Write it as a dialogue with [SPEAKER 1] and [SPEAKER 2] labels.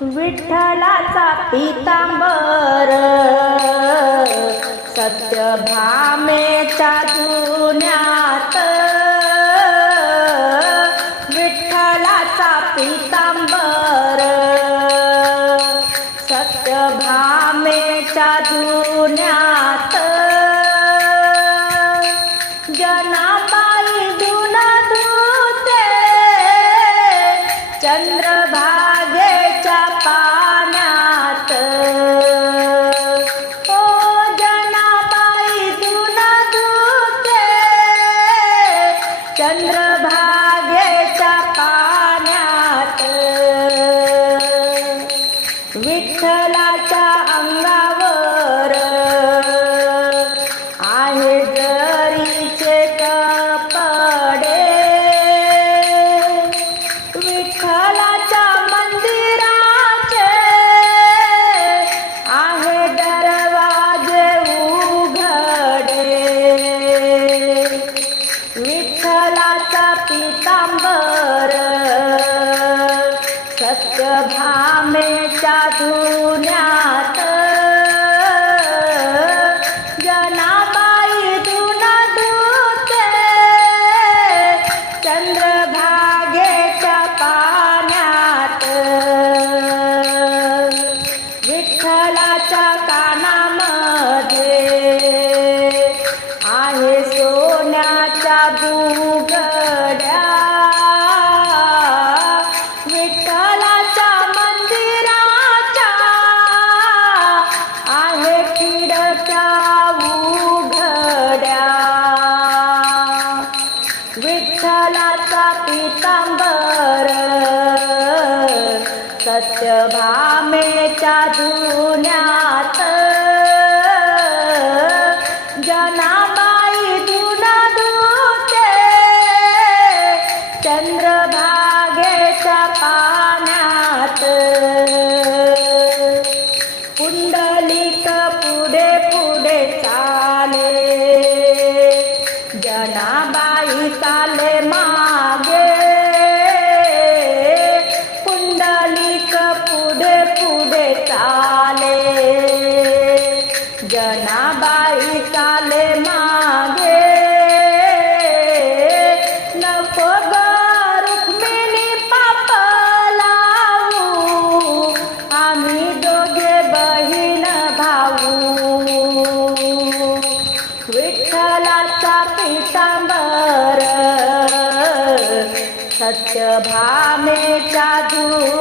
[SPEAKER 1] विठ्ठलाचा पितांबर. सत्यभामेच्या जुन्यात विठ्ठलाचा पितांबर. सत्यभामेच्या जुन्यात चंद्रभागेच्या पाण्यात विठ्ठल विठ्ठलाचा पितांबर सत्यभामेच्या धुण्यात विठ्ठलाचा पितांबर सत्यभामेच्या धुन्यात जनाबाई चाले मागे. नको ग रुक्मिणी पाप लावू. आम्ही दोघे बहीण भाऊ. विठ्ठलाचा पितांबर सत्यभामेच्या धुन्या